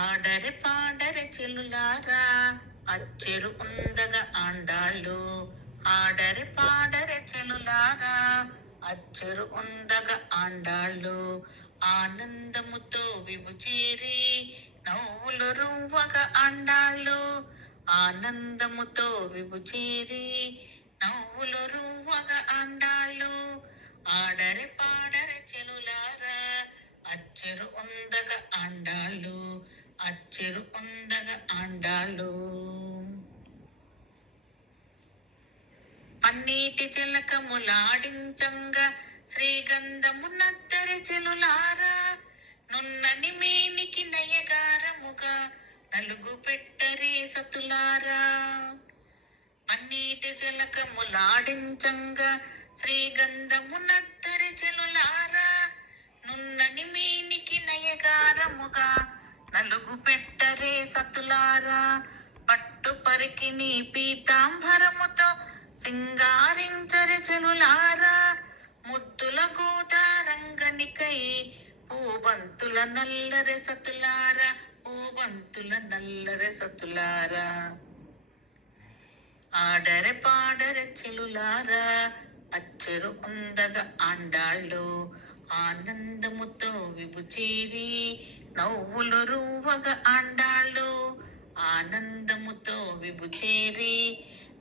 ఆడరె పాడరె చెలులారా అచ్చెరు ఉందగ ఆండాళ్ళు. ఆడరె పాడరె చెలులారా అచ్చెరు ఉందగ ఆండాళ్ళు. ఆనందముతో విభుచేరి నవ్వులు రువ్వగ ఆండాళ్ళు. ఆనందముతో విభుచేరి నవ్వులు రువ్వగ ఆండాళ్ళు. ఆడరె పాడరె చెలులారా అచ్చెరు ఉందగ ఆండాళ్ళు. అచ్చెరు ఉందగ ఆండాళ్ళు. పన్నీటి చిలకములాడించంగా శ్రీగంధము నత్తరి చెలులారా నున్నని మేనికి నయగారముగా నలుగు పెట్టరే సతులారా. పన్నీటి చిలకములాడించంగా శ్రీగంధము నత్తరి చెలులారా నున్నని మేనికి నయగారముగా నలుగు పెట్టరే సతులారా. పట్టు పరికిని పీతాంబరముతో సింగారించరి చెలులారా ముద్దుల గోదారంగనికై పూబంతుల నల్లరె సతులారా. పూబంతుల నల్లరె సతులారా. ఆడరె పాడరె చెలులారా అచ్చెరు ఉందగ ఆండాళ్ళు. ఆనందముతో విభుచేరి నవ్వులు రువ్వగ ఆండాళ్ళు. ఆనందముతో విభుచేరి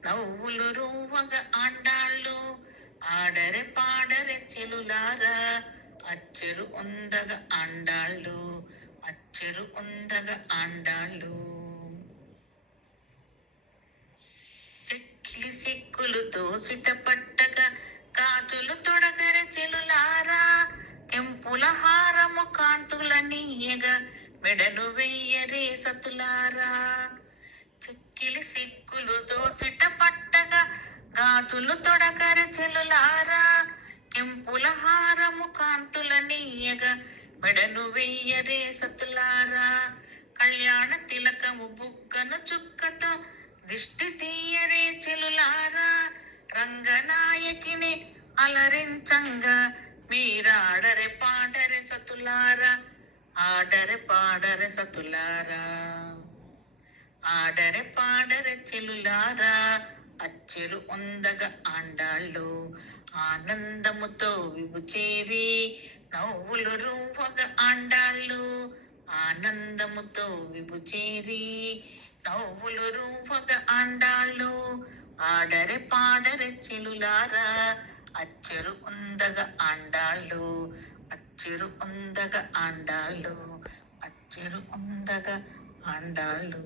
నవ్వులు రువ్వగ ఆండాళ్ళు. ఆడరె పాడరె చెలులారా అచ్చెరు ఉందగ ఆండాళ్ళు. అచ్చెరు ఉందగ ఆండాళ్ళు. చెక్కిలి సిక్కులు దోసిట పట్టగా గాజులు తొడగరె చెలులారా కెంపుల హారము కాంతుల నీయగా మెడలు వెయ్యరే సతులారా. చెక్కిలి సిక్కులు దోసిట పట్టగా గాజులు తొడగరె చెలులారా కెంపుల హారము కాంతుల నీయగా మెడలు వెయ్యరే సతులారా. కళ్యాణ తిలకము బుగ్గను చుక్కతో దిష్టి తీయరే చెలులారా రంగనాయకిని అలరించంగా మీరాడరె పాడరె సతులారా. ఆడరె పాడరె సతులారా. ఆడరె పాడరె చెలులారా అచ్చెరు ఉందగ ఆండాళ్ళు. ఆనందముతో విభుచేరి నవ్వులు రువ్వగ ఆండాళ్ళు. ఆనందముతో విభుచేరి నవ్వులు రువ్వగ ఆండాళ్ళు. ఆడరె పాడరె చెలులారా అచ్చెరు ఉందగ ఆండాళ్ళు. అచ్చెరు ఉందగ ఆండాళ్ళు. అచ్చెరు ఉందగ ఆండాళ్ళు.